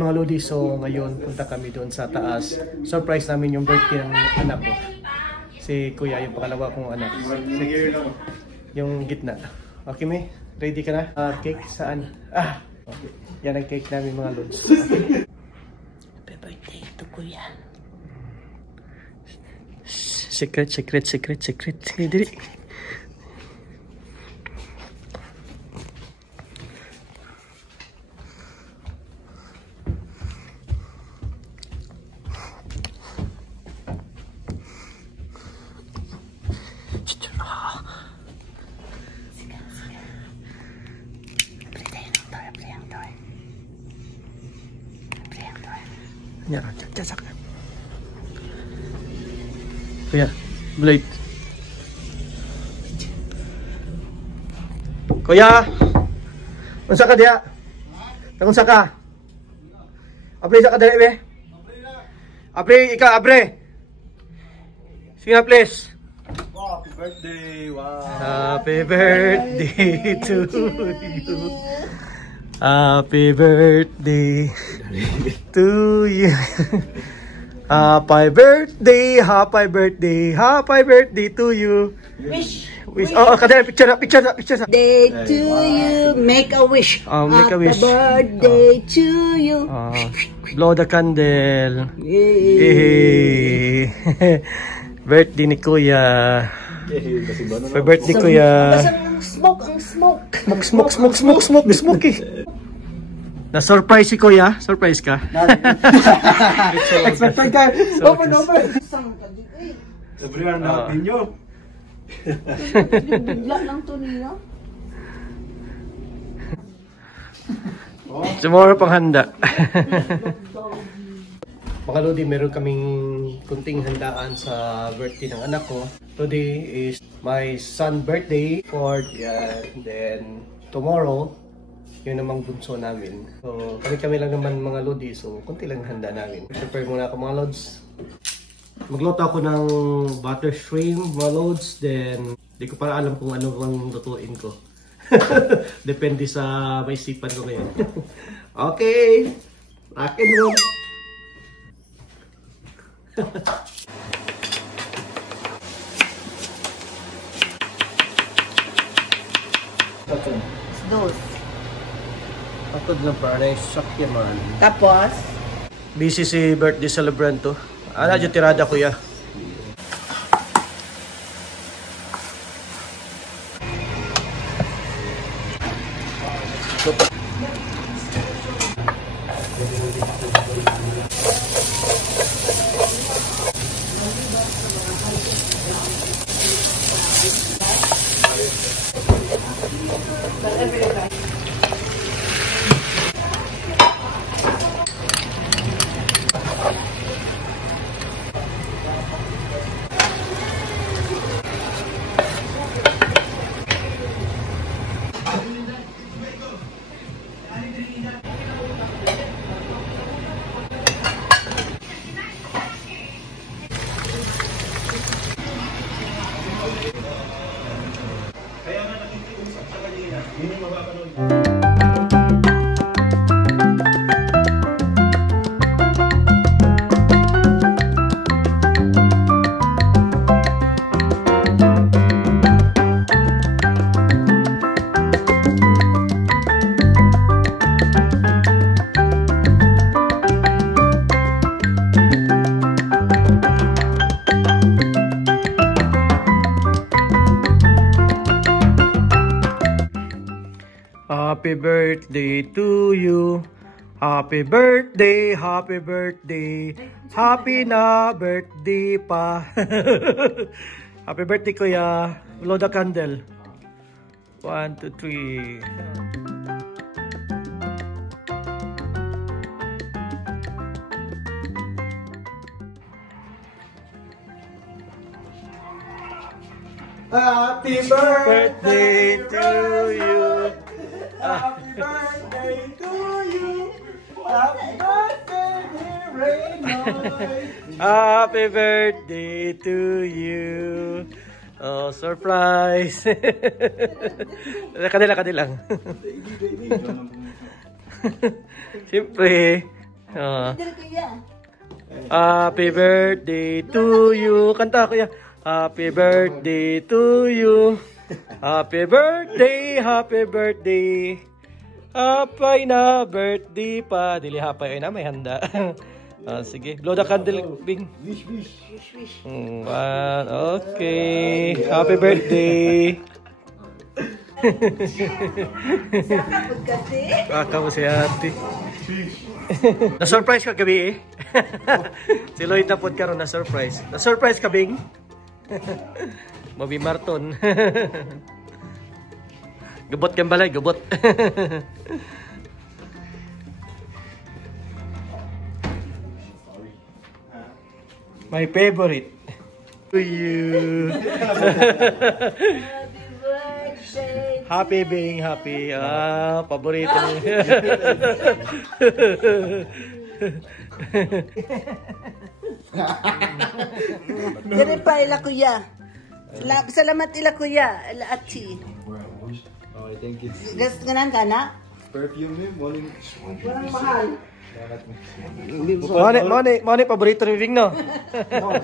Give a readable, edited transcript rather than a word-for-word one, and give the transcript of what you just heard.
mga lodi, so ngayon punta kami doon sa taas. Surprise namin yung birthday ng anak ko. Si Kuya, yung pangalawa kong anak. Yung gitna. Okay, May? Ready ka na? Cake saan? Okay. Yan ang cake namin mga lods. Okay. Happy birthday to Kuya. Secret. Dili. Ya, casak. Kuya, blade. Kuya, unsa ka diya? Unsa ka? Abre sa ka dali be? Abre, abre. Sige na, please. Happy birthday! Wow! Happy birthday to you. Happy birthday to you. Happy birthday to you. Wish. Oh, kadali, picture na. Day to you. Make a wish. Make a wish. Happy birthday to you. Blow the candle. Yay. Birthday ni Kuya. Happy birthday, Kuya. Ang smoke. Smoke eh. Na-surprise si Kuya? Surprise ka? Expected ka! Open! Sabi na natin nyo. Bigla lang to niya. Tomorrow pang handa. Mga lodi, meron kaming kunting handaan sa birthday ng anak ko. Today is my son's birthday. Then tomorrow, yun namang bunso namin. So kami lang naman mga lodi, so kunti lang handa namin. Prepare muna ako mga lods. Magluto ako ng butter shrimp mga lods. Then di ko para alam kung ano bang lutuin ko. Depende sa maisipan ko ngayon. Okay, rock and roll. Dos. Patod lang para sakya man. Tapos, Busy si birthday celebrant to. Ano dyan tirada, Kuya? Happy birthday to you. Happy birthday, happy birthday. Happy na birthday pa. Happy birthday, Kuya. Blow the candle. 1, 2, 3. Happy Birthday to you. Happy birthday to you. Happy birthday, dear Reynoy. Happy birthday to you. Oh, surprise. Kadilang. Siyempre, Dili kuya. Happy birthday to you. Kanta kuya. Happy birthday to you. Happy birthday, happy birthday. Hapay na birthday pa. Dili hapay ay na may handa. Sige, blow the candle, Bing. Wish, wish. Wish, wish. Okay. Happy birthday. Saka pud kasi. Kamu si ate. Na-surprise ka gabi eh. Si Lloyd na pod karon na-surprise. Na-surprise ka, Bing? Mabi Marton. Gubot kang balay, gubot. My favorite. To you. Happy birthday. Happy being happy. Paborito mo. Dili pa ila kuya. Salamat ila kuya. Ila achi. Oh, I think it's Gas ganan ka na? perfume eh. Morning. Walang mahal. Mone paborito ni Bing no. No,